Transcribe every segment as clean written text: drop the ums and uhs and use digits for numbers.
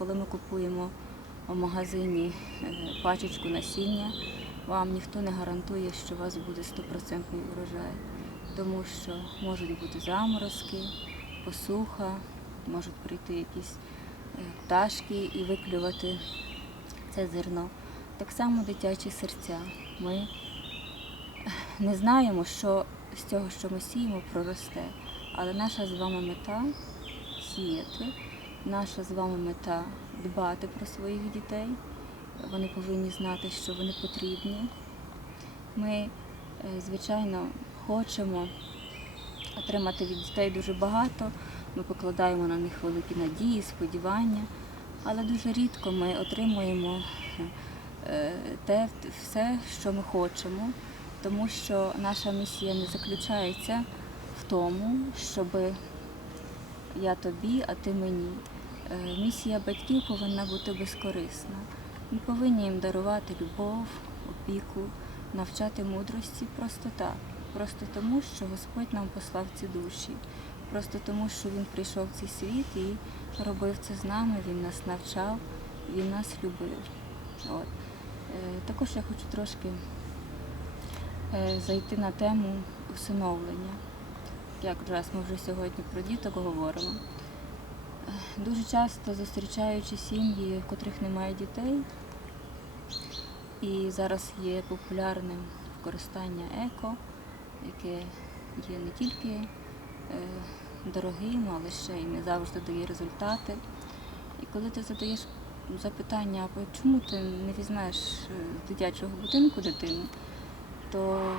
коли ми купуємо в магазині пачечку насіння, вам ніхто не гарантує, що у вас буде 100% урожай, тому що можуть бути заморозки, посуха, можуть прийти якісь пташки і виклювати це зерно. Так само дитячі серця. Ми не знаємо, що з цього, що ми сіємо, проросте. Але наша з вами мета – сіяти, наша з вами мета – дбати про своїх дітей. Вони повинні знати, що вони потрібні. Ми, звичайно, хочемо отримати від дітей дуже багато, ми покладаємо на них великі надії, сподівання, але дуже рідко ми отримуємо те все, що ми хочемо, тому що наша місія не заключається в тому, щоб я тобі, а ти мені. Місія батьків повинна бути безкорисна. Ми повинні їм дарувати любов, опіку, навчати мудрості просто так. Просто тому, що Господь нам послав ці душі. Просто тому, що Він прийшов в цей світ і робив це з нами, Він нас навчав, Він нас любив. От. Також я хочу трошки зайти на тему усиновлення. Як раз ми вже сьогодні про діток говоримо. Дуже часто зустрічаючи сім'ї, в котрих немає дітей, і зараз є популярним використання еко, яке є не тільки дорогим, але ще й не завжди дає результати. І коли ти задаєш запитання, чому ти не візьмеш з дитячого будинку дитину, то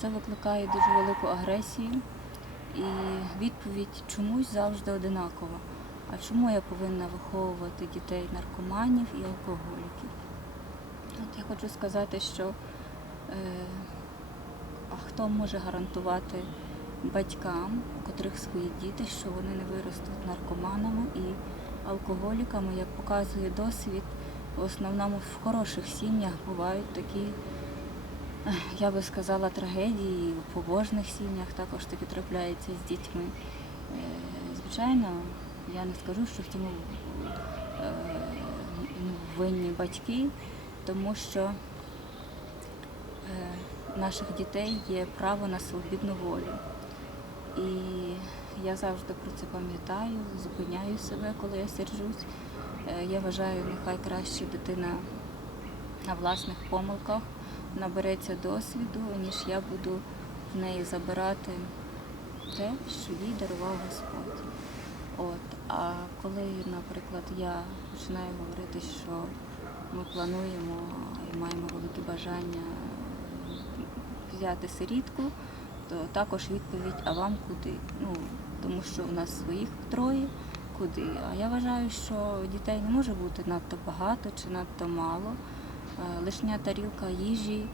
це викликає дуже велику агресію, і відповідь чомусь завжди одинакова. А чому я повинна виховувати дітей наркоманів і алкоголіків? От я хочу сказати, що хто може гарантувати батькам, у котрих свої діти, що вони не виростуть наркоманами і алкоголіками? Як показує досвід, в основному в хороших сім'ях бувають такі, я би сказала, трагедії, і в побожних сім'ях також таки трапляється з дітьми. Звичайно, я не скажу, що в цьому винні батьки, тому що наших дітей є право на свобідну волю. І я завжди про це пам'ятаю, зупиняю себе, коли я сержусь. Я вважаю, нехай краще дитина на власних помилках набереться досвіду, ніж я буду в неї забирати те, що їй дарував Господь. А коли, наприклад, я починаю говорити, що ми плануємо і маємо велике бажання взяти сирітку, то також відповідь, а вам куди? Тому що в нас своїх троє, куди? А я вважаю, що дітей не може бути надто багато чи надто мало. Лишня тарілка їжі,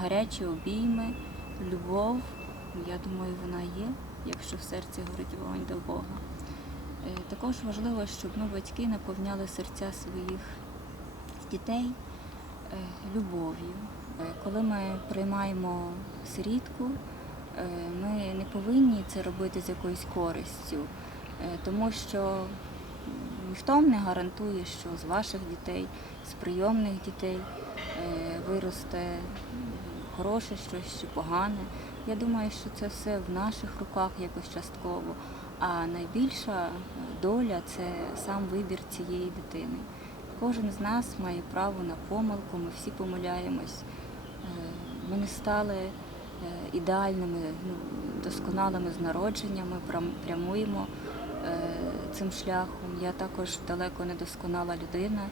гарячі обійми, любов, я думаю, вона є, якщо в серці горить вогонь до Бога. Також важливо, щоб батьки наповняли серця своїх дітей любов'ю. Коли ми приймаємо сирітку, ми не повинні це робити з якоюсь користю, тому що ніхто не гарантує, що з ваших дітей, з прийомних дітей виросте хороше щось чи погане. Я думаю, що це все в наших руках якось частково, а найбільша доля – це сам вибір цієї дитини. Кожен з нас має право на помилку, ми всі помиляємось. Ми не стали ідеальними, досконалими з народження, ми прямуємо цим шляхом. Я також далеко не досконала людина,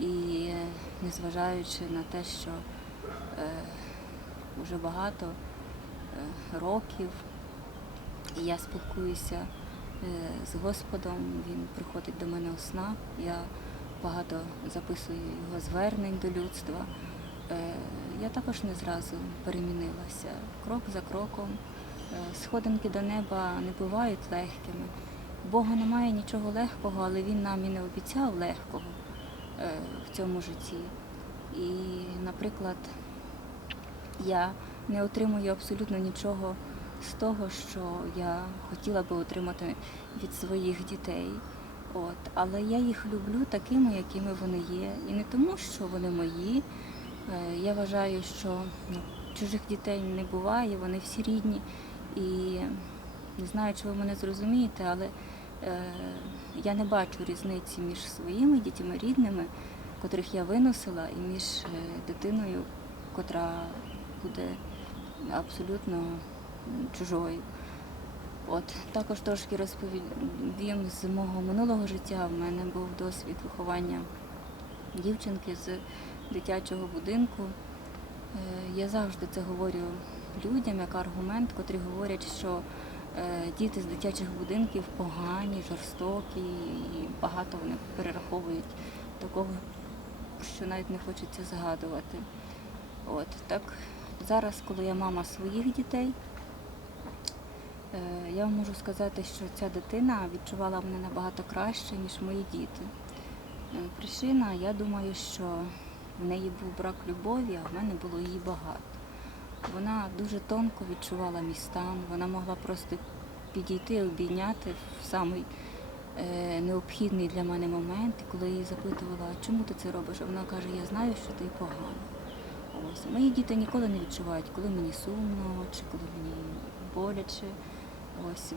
і незважаючи на те, що вже багато років і я спілкуюся з Господом, Він приходить до мене у снах, я багато записую його звернень до людства. Я також не зразу перемінилася. Крок за кроком. Сходинки до неба не бувають легкими. Бога немає нічого легкого, але Він нам і не обіцяв легкого в цьому житті. І, наприклад, я не отримую абсолютно нічого з того, що я хотіла би отримати від своїх дітей. Але я їх люблю такими, якими вони є. І не тому, що вони мої. Я вважаю, що чужих дітей не буває, вони всі рідні. І не знаю, чи ви мене зрозумієте, але я не бачу різниці між своїми дітьми рідними, котрих я виносила, і між дитиною, котра буде абсолютно чужою. Також трошки розповім з мого минулого життя. В мене був досвід виховання дівчинки з дитячого будинку. Я завжди це говорю людям як аргумент, котрі говорять, що діти з дитячих будинків погані, жорстокі і багато вони перераховують такого, що навіть не хочеться згадувати. Так зараз, коли я мама своїх дітей, я вам можу сказати, що ця дитина відчувала мене набагато краще, ніж мої діти. Причина, я думаю, що в неї був брак любові, а в мене було її багато. Вона дуже тонко відчувала мій стан, вона могла просто підійти, обійняти в самий необхідний для мене момент. І коли я її запитувала, чому ти це робиш, вона каже, я знаю, що ти погано. Мої діти ніколи не відчувають, коли мені сумно, чи коли мені боляче.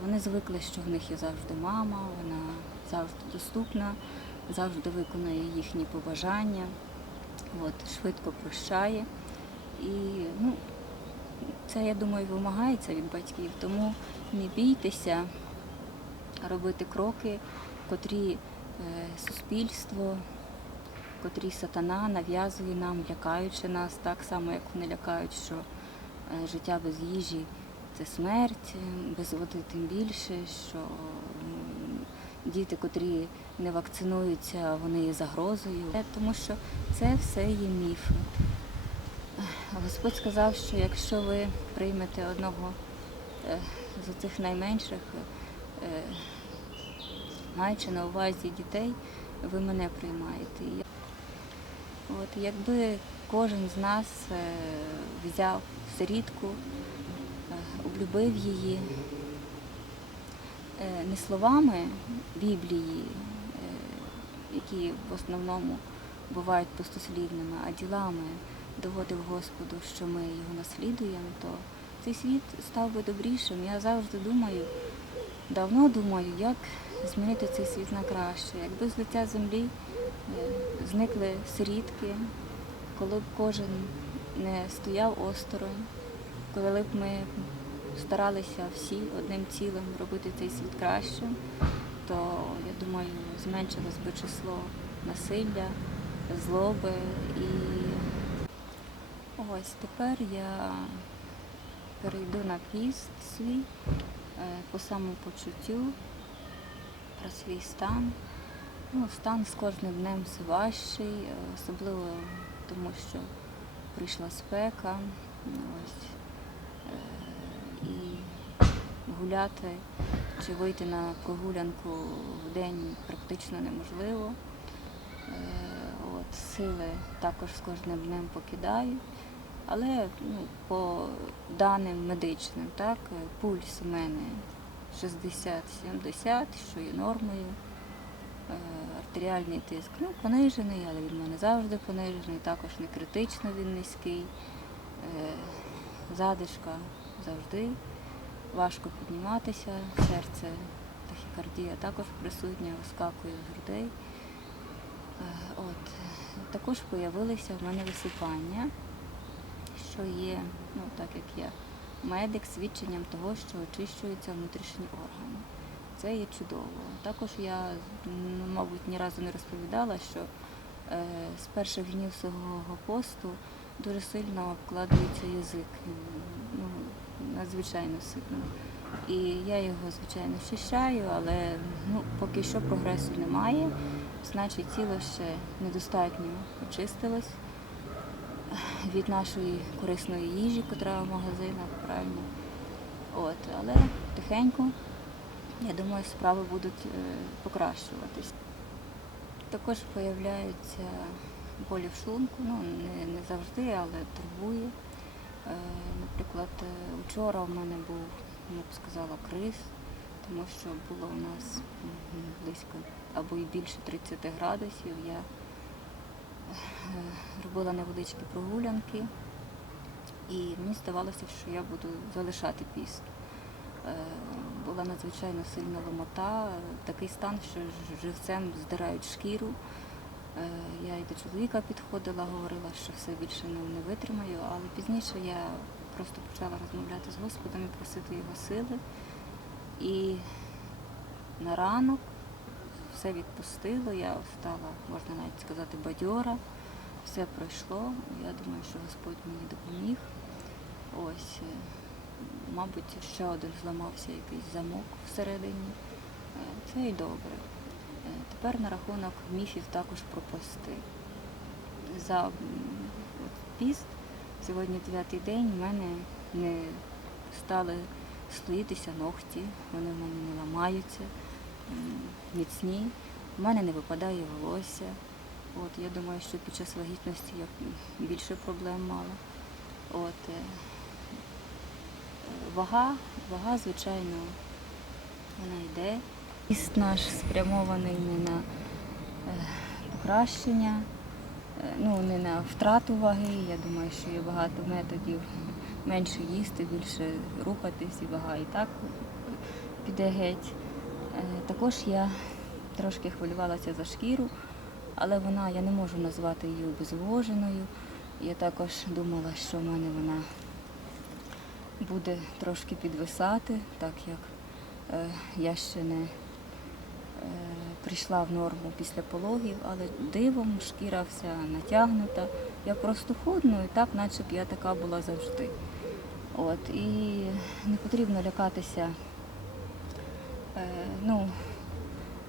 Вони звикли, що в них є завжди мама, вона завжди доступна, завжди виконує їхні побажання, швидко прощає. І це, я думаю, вимагається від батьків, тому не бійтеся робити кроки, котрі суспільство, котрі сатана нав'язує нам, лякаючи нас, так само, як вони лякають, що життя без їжі – це смерть, без води тим більше, що діти, котрі не вакцинуються, вони є загрозою. Тому що це все є міфи. Господь сказав, що якщо ви приймете одного з цих найменших, маючи на увазі дітей, ви мене приймаєте. Якби кожен з нас взяв сирітку, облюбив її не словами Біблії, які в основному бувають пустослівними, а ділами доводив Господу, що ми його наслідуємо, то цей світ став би добрішим. Я завжди давно думаю, як змінити цей світ на краще. Якби з лиця землі зникли сирітки, коли б кожен не стояв осторонь, коли б ми старалися всі одним цілим робити цей світ кращим, то, я думаю, зменшилось би число насилля, злоби. І тепер я перейду на піст свій по самопочуттю, про свій стан. Стан з кожним днем все важчий, особливо тому, що прийшла спека. І гуляти чи вийти на прогулянку в день практично неможливо. Сили також з кожним днем покидають. Але по даним медичним, пульс у мене 60-70, що є нормою. Артеріальний тиск понижений, але він у мене завжди понижений, також не критично він низький. Задишка завжди, важко підніматися, серце, тахікардія також присутня, вискакує з грудей. Також з'явилися в мене висипання, що є, так як я медик, свідченням того, що очищуються внутрішні органи. Це є чудово. Також я, мабуть, ні разу не розповідала, що з перших днів свого посту дуже сильно вкладається язик, надзвичайно сильно. І я його, звичайно, щищаю, але поки що прогресу немає, значить тіло ще недостатньо очистилось від нашої корисної їжі, яка в магазинах, правильно. Але тихенько, я думаю, справи будуть покращуватись. Також з'являються болі в шлунку, не завжди, але турбує. Наприклад, вчора в мене був, я б сказала, криз, тому що було у нас близько або і більше 30 градусів. Я робила невеличкі прогулянки, і мені здавалося, що я буду залишати піст. Була надзвичайно сильна ломота, такий стан, що живцем здирають шкіру. Я і до чоловіка підходила, говорила, що все більше не витримаю, але пізніше я просто почала розмовляти з Господом і просити Його сили. І на ранок все відпустило, я стала, можна навіть сказати, бадьора, все пройшло. Я думаю, що Господь мені допоміг. Ось, мабуть, ще один зламався якийсь замок всередині. Це і добре. Тепер на рахунок міфів також про пости. За піст, сьогодні 9-й день, в мене не стали слоїтися ногті, вони в мене не ламаються, міцні, в мене не випадає волосся. Я думаю, що під час вагітності я більше проблем мала. Вага, звичайно, вона йде. Піст наш спрямований не на покращення, не на втрату ваги. Я думаю, що є багато методів менше їсти, більше рухатись, і вага і так піде геть. Також я трошки хвилювалася за шкіру, але я не можу назвати її обезвоженою. Я також думала, що в мене вона буде трошки підвисати, так як я ще не прийшла в норму після пологів, але дивом шкіра вся натягнута. Я просто худну, і так, наче б я така була завжди. І не потрібно лякатися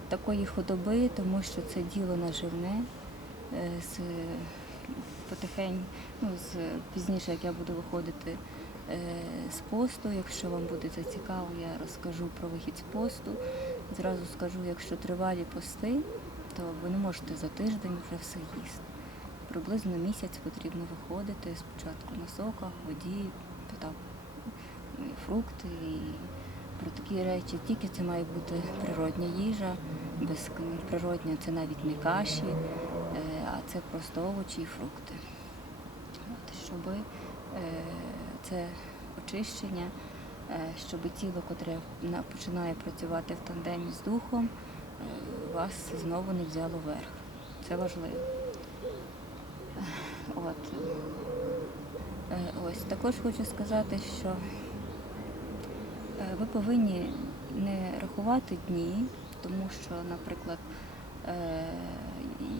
такої худоби, тому що це діло наживне. Пізніше, як я буду виходити з посту, якщо вам буде це цікаво, я розкажу про вихід з посту. Зразу скажу, якщо тривалі пости, то ви не можете за тиждень вже все їсти. Приблизно місяць потрібно виходити спочатку на соках, воді, фрукти і про такі речі. Тільки це має бути природня їжа, природня це навіть не каші, а це просто овочі і фрукти. Щоб це очищення, щоб тіло, котре починає працювати в тандемі з духом, вас знову не взяло верх. Це важливо. Також хочу сказати, що ви повинні не рахувати дні, тому що, наприклад,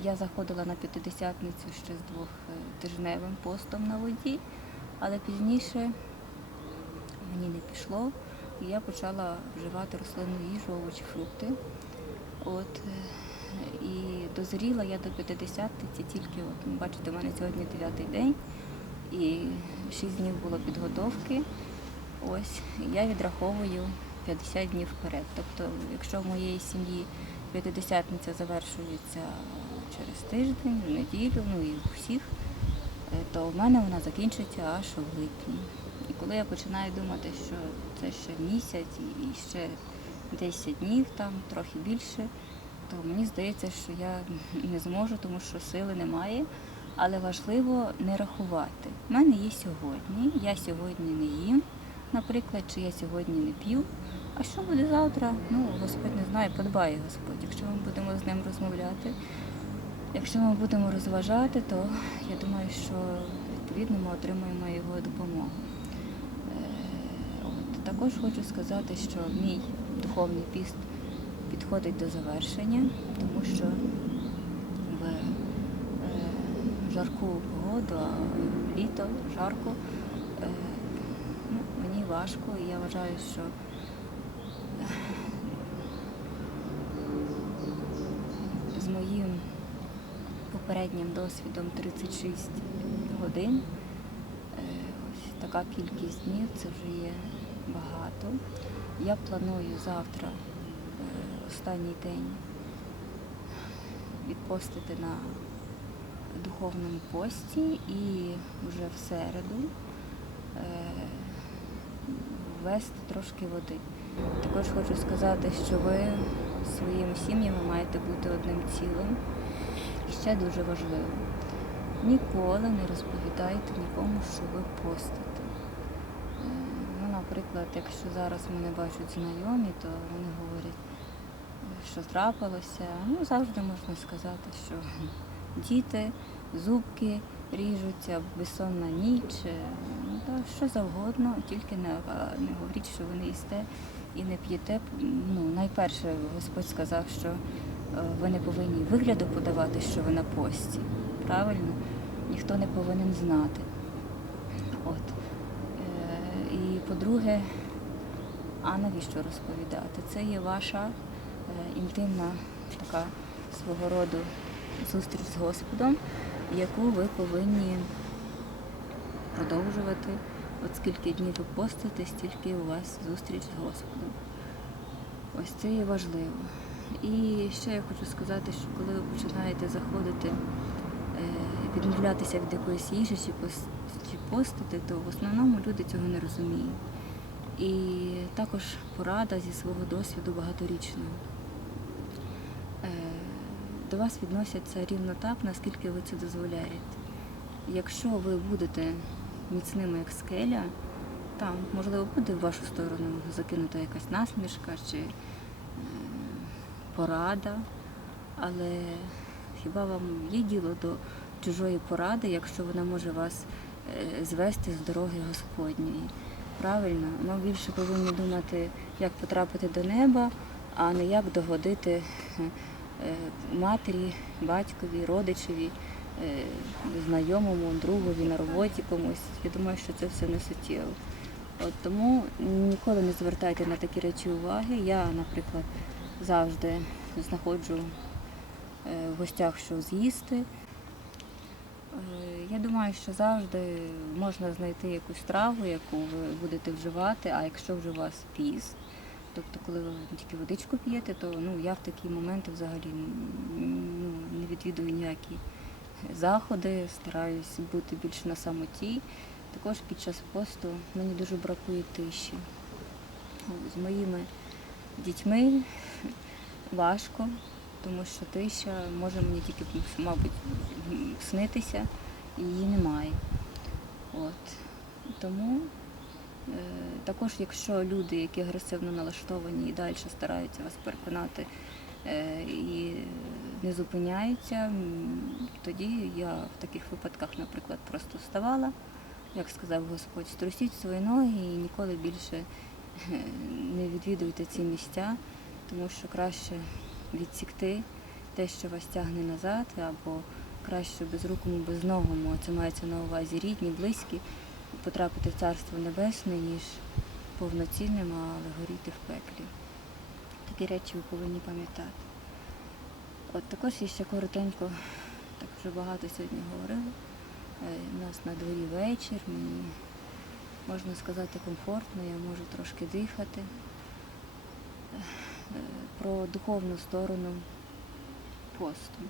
я заходила на П'ятидесятницю ще з 2-тижневим постом на воді, але пізніше мені не пішло, і я почала вживати рослинну їжу, овочі, фрукти. І дозріла я до П'ятидесятниці тільки, бачите, у мене сьогодні 9-й день, і 6 днів було підготовки. Я відраховую 50 днів вперед. Тобто, якщо в моєї сім'ї П'ятидесятниця завершується через тиждень, в неділю, і у всіх, то в мене вона закінчиться аж у липні. І коли я починаю думати, що це ще місяць і ще 10 днів, там трохи більше, то мені здається, що я не зможу, тому що сили немає. Але важливо не рахувати. У мене є сьогодні, я сьогодні не їм, наприклад, чи я сьогодні не п'ю. А що буде завтра? Господь не знає, подбає Господь. Якщо ми будемо з ним розмовляти, якщо ми будемо розважати, то я думаю, що відповідно ми отримаємо його допомогу. Також хочу сказати, що мій духовний піст підходить до завершення, тому що в жарку погоду, а літо, жарко, мені важко, і я вважаю, що з моїм попереднім досвідом 36 годин, така кількість днів, це вже є багато. Я планую завтра, останній день, відпостити на духовному пості і вже в середу ввести трошки води. Також хочу сказати, що ви з своїми сім'ями маєте бути одним цілим. І ще дуже важливо, ніколи не розповідайте нікому, що ви постите. Ну, наприклад, якщо зараз мене бачать знайомі, то вони говорять, що трапилося. Ну, завжди можна сказати, що діти, зубки ріжуться, безсонна ніч, ну, та що завгодно, тільки не говоріть, що ви не їсте і не п'єте. Ну, найперше Господь сказав, що ви не повинні вигляду подавати, що ви на пості. Правильно? Ніхто не повинен знати. От. І по-друге, а навіщо розповідати? Це є ваша інтимна така свого роду зустріч з Господом, яку ви повинні продовжувати. От скільки днів ви постите, стільки у вас зустріч з Господом. Ось це є важливо. І ще я хочу сказати, що коли ви починаєте заходити, відмовлятися від якоїсь їжі чи постити, то в основному люди цього не розуміють. І також порада зі свого досвіду багаторічного. До вас відносяться рівно так, наскільки ви це дозволяєте. Якщо ви будете міцними, як скеля, там, можливо, буде в вашу сторону закинута якась насмішка чи порада, але хіба вам є діло до чужої поради, якщо вона може вас звести з дороги Господньої? Правильно? Ми більше повинні думати, як потрапити до неба, а не як догодити матері, батькові, родичеві, знайомому, другові, на роботі комусь. Я думаю, що це все не суттєво. От тому ніколи не звертайте на такі речі уваги. Я, наприклад, завжди знаходжу в гостях, що з'їсти. Я думаю, що завжди можна знайти якусь страву, яку ви будете вживати, а якщо вже у вас піст, тобто коли ви тільки водичку п'єте, то я в такі моменти взагалі не відвідую ніякі заходи, стараюсь бути більше на самоті. Також під час посту мені дуже бракує тиші. З моїми дітьми важко, тому що тиша може мені тільки, мабуть, снитися, і її немає. От. Тому також, якщо люди, які агресивно налаштовані і далі стараються вас переконати і не зупиняються, тоді я в таких випадках, наприклад, просто вставала, як сказав Господь, струсіть свої ноги і ніколи більше не відвідуйте ці місця, тому що краще відсікти те, що вас тягне назад, або краще безрукому, безногому, це мається на увазі рідні, близькі, потрапити в Царство Небесне, ніж повноцінним, але горіти в пеклі. Такі речі ви повинні пам'ятати. От також я ще коротенько, так вже багато сьогодні говорила. У нас на дворі вечір, мені, можна сказати, комфортно, я можу трошки дихати. Про духовну сторону посту.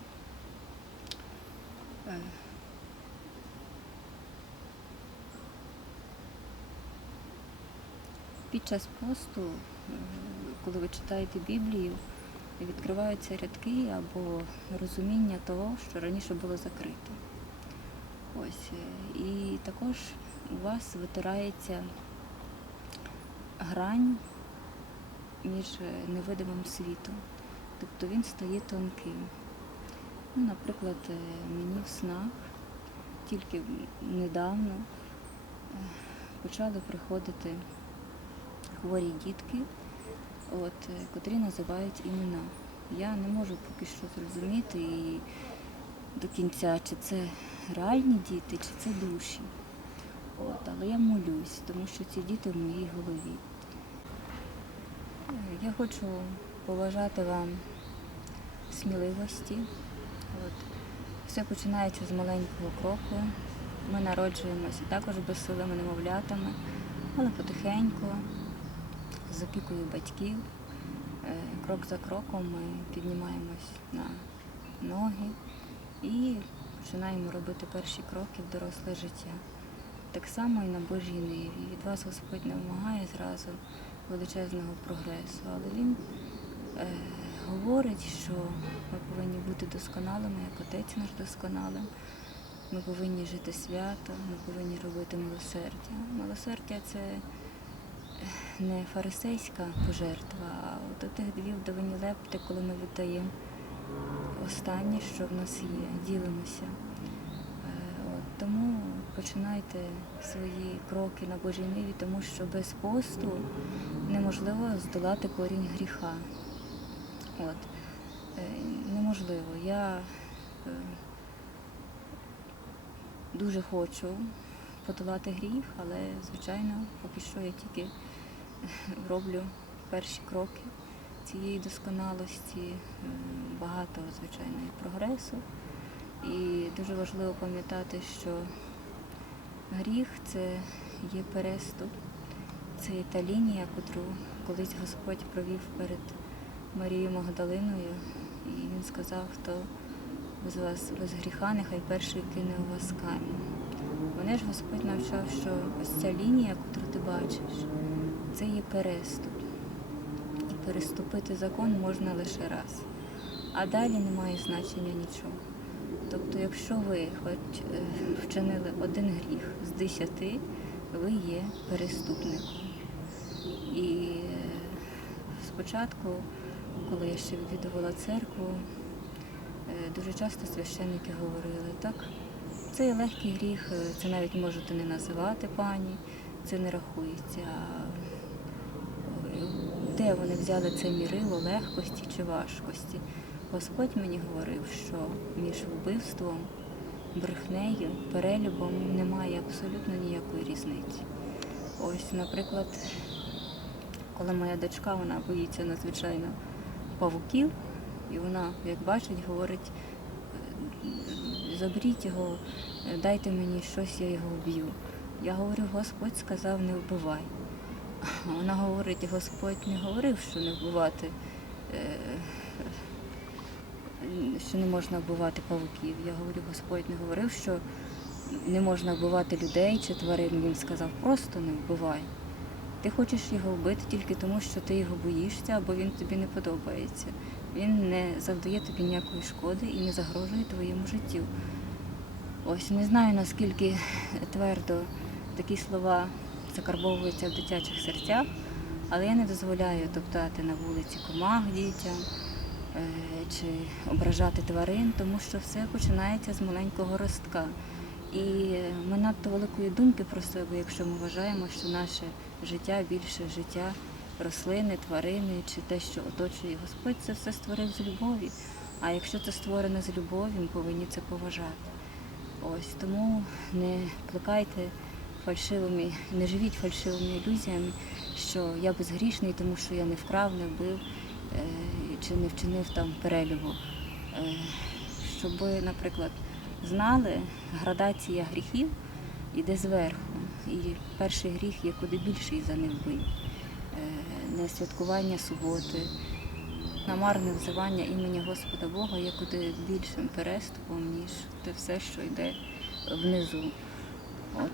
Під час посту, коли ви читаєте Біблію, відкриваються рядки або розуміння того, що раніше було закрито. Ось. І також у вас витирається грань між невидимим світом. Тобто він стає тонким. Наприклад, мені в снах тільки недавно почали приходити хворі дітки, котрі називають імена. Я не можу поки що зрозуміти і до кінця, чи це реальні діти, чи це душі. Але я молюсь, тому що ці діти в моїй голові. Я хочу побажати вам сміливості. Все починається з маленького кроку. Ми народжуємося також безсилими немовлятами, але потихеньку, з опікою батьків, крок за кроком ми піднімаємось на ноги і починаємо робити перші кроки в доросле життя. Так само і на Божій ниві. Від вас Господь не вимагає зразу величезного прогресу, але Він говорить, що ми повинні бути досконалими, як Отець наш досконалим. Ми повинні жити свято, ми повинні робити милосердя. Милосердя – це не фарисейська пожертва, а от тих 2 вдовині лепти, коли ми віддаємо останнє, що в нас є, ділимося. Тому починайте свої кроки на Божій ниві, тому що без посту неможливо здолати корінь гріха. Неможливо. Я дуже хочу подолати гріх, але, звичайно, поки що я тільки роблю перші кроки цієї досконалості. Багато, звичайно, і прогресу. І дуже важливо пам'ятати, що гріх – це є переступ, це є та лінія, котру колись Господь провів перед Марією Магдалиною, і Він сказав, хто з вас без гріха, нехай перший кине у вас камінь. Мене ж Господь навчав, що ось ця лінія, котру ти бачиш, це є переступ. І переступити закон можна лише раз. А далі немає значення нічого. Тобто, якщо ви хоч вчинили один гріх з 10, ви є переступником. І спочатку, коли я ще відвідувала церкву, дуже часто священники говорили, так, це є легкий гріх, це навіть можете не називати пані, це не рахується. Де вони взяли це мірило легкості чи важкості? Господь мені говорив, що між вбивством, брехнею, перелюбом немає абсолютно ніякої різниці. Ось, наприклад, коли моя дочка, вона боїться надзвичайно павуків, і вона, як бачить, говорить, заберіть його, дайте мені щось, я його вб'ю. Я говорю, Господь сказав, не вбивай. Вона говорить, Господь не говорив, що не вбивати, що не можна вбивати павуків. Я говорю, Господь не говорив, що не можна вбивати людей чи тварин. Він сказав, просто не вбивай. Ти хочеш його вбити тільки тому, що ти його боїшся, або він тобі не подобається. Він не завдає тобі ніякої шкоди і не загрожує твоєму життю. Ось, не знаю, наскільки твердо такі слова закарбовуються в дитячих серцях, але я не дозволяю топтати на вулиці комах дітям чи ображати тварин, тому що все починається з маленького ростка. І ми надто великої думки про себе, якщо ми вважаємо, що наше життя більше життя рослини, тварини чи те, що оточує Господь, це все створив з любові. А якщо це створено з любові, ми повинні це поважати. Ось тому не плекайте фальшивими, не живіть фальшивими ілюзіями, що я безгрішний, тому що я не вкрав, не вбив чи не вчинив там перелюбу. Щоб ви, наприклад, знали, градація гріхів йде зверху. І перший гріх є куди більший за невбив. Не святкування суботи, намарне взивання імені Господа Бога є куди більшим переступом, ніж те все, що йде внизу.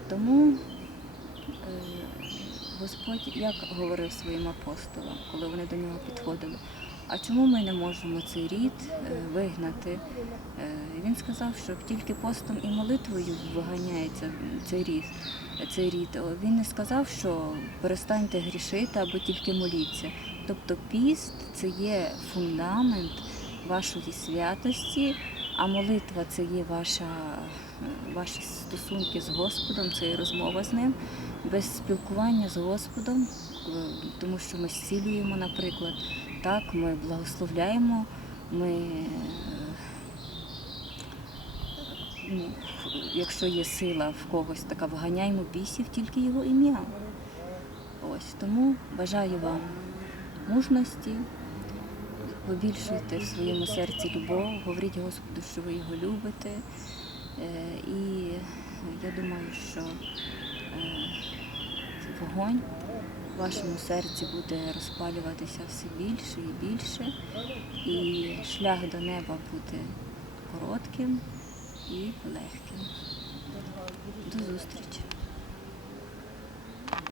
Тому Господь як говорив своїм апостолам, коли вони до нього підходили, а чому ми не можемо цей рід вигнати? Він сказав, що тільки постом і молитвою виганяється цей рід. Він не сказав, що перестаньте грішити або тільки моліться. Тобто піст – це є фундамент вашої святості, а молитва – це є ваші стосунки з Господом, це є розмова з Ним. Без спілкування з Господом, тому що ми зцілюємо, наприклад, так, ми благословляємо, ми, якщо є сила в когось така, виганяємо бісів тільки його ім'ям. Ось, тому бажаю вам мужності, побільшуйте в своєму серці любов, говоріть Господу, що ви його любите. І я думаю, що вогонь в вашому серці буде розпалюватися все більше і більше, і шлях до неба буде коротким і легким. До зустрічі!